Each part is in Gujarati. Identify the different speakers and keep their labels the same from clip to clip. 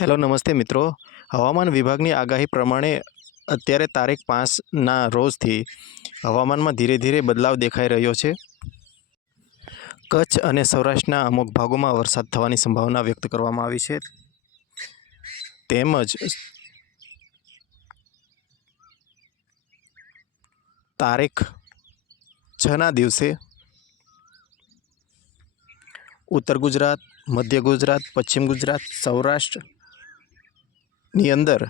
Speaker 1: હેલો, નમસ્તે મિત્રો. હવામાન વિભાગની આગાહી પ્રમાણે અત્યારે તારીખ પાંચના રોજથી હવામાનમાં ધીરે ધીરે બદલાવ દેખાઈ રહ્યો છે. કચ્છ અને સૌરાષ્ટ્રના અમુક ભાગોમાં વરસાદ થવાની સંભાવના વ્યક્ત કરવામાં આવી છે. તેમજ તારીખ છના દિવસે ઉત્તર ગુજરાત, મધ્ય ગુજરાત, પશ્ચિમ ગુજરાત સૌરાષ્ટ્રની અંદર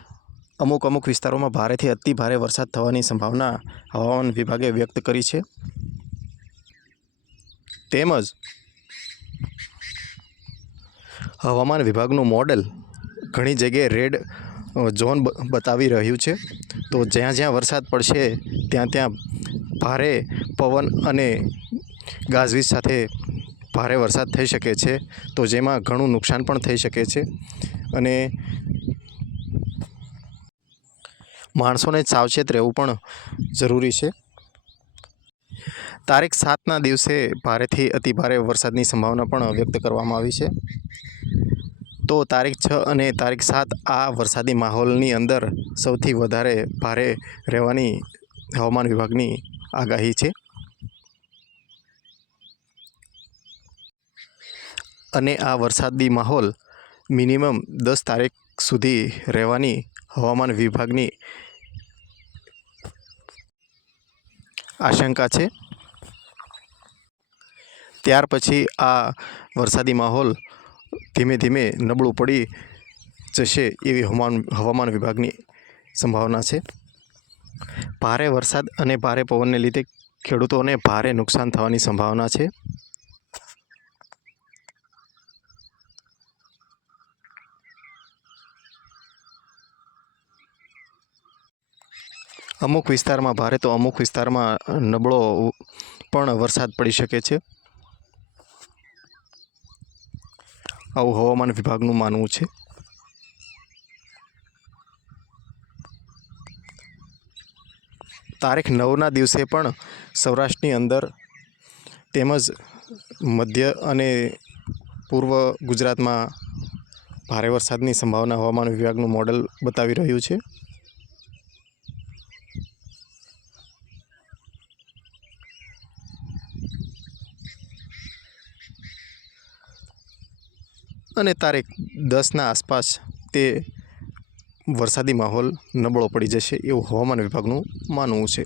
Speaker 1: અમુક અમુક વિસ્તારોમાં ભારેથી અતિ ભારે વરસાદ થવાની સંભાવના હવામાન વિભાગે વ્યક્ત કરી છે. તેમજ હવામાન વિભાગનું મોડેલ ઘણી જગ્યાએ રેડ ઝોન બતાવી રહ્યું છે. તો જ્યાં જ્યાં વરસાદ પડશે, ત્યાં ત્યાં ભારે પવન અને ગાજવીજ સાથે ભારે વરસાદ થઈ શકે છે. તો જેમાં ઘણું નુકસાન પણ થઈ શકે છે. અને માણસોને સાવચેત રહેવું પણ જરૂરી છે. તારીખ સાતના દિવસે ભારેથી અતિ ભારે વરસાદની સંભાવના પણ વ્યક્ત કરવામાં આવી છે. તો તારીખ છ અને તારીખ સાત આ વરસાદી માહોલની અંદર સૌથી વધારે ભારે રહેવાની હવામાન વિભાગની આગાહી છે. અને આ વરસાદી માહોલ મિનિમમ દસ તારીખ સુધી રહેવાની હવામાન વિભાગની આશંકા છે. ત્યાર પછી આ વરસાદી માહોલ ધીમે ધીમે નબળું પડી જશે એવી હવામાન હવામાન વિભાગની સંભાવના છે. ભારે વરસાદ અને ભારે પવનને લીધે ખેડૂતોને ભારે નુકસાન થવાની સંભાવના છે. અમુક વિસ્તારમાં ભારે તો અમુક વિસ્તારમાં નબળો પણ વરસાદ પડી શકે છે. આવું હવામાન વિભાગનું માનવું છે. તારીખ નવના દિવસે પણ સૌરાષ્ટ્રની અંદર તેમજ મધ્ય અને પૂર્વ ગુજરાતમાં ભારે વરસાદની સંભાવના હવામાન વિભાગનું મોડેલ બતાવી રહ્યું છે. અને તારીખ દસના આસપાસ તે વરસાદી માહોલ નબળો પડી જશે એવું હવામાન વિભાગનું માનવું છે.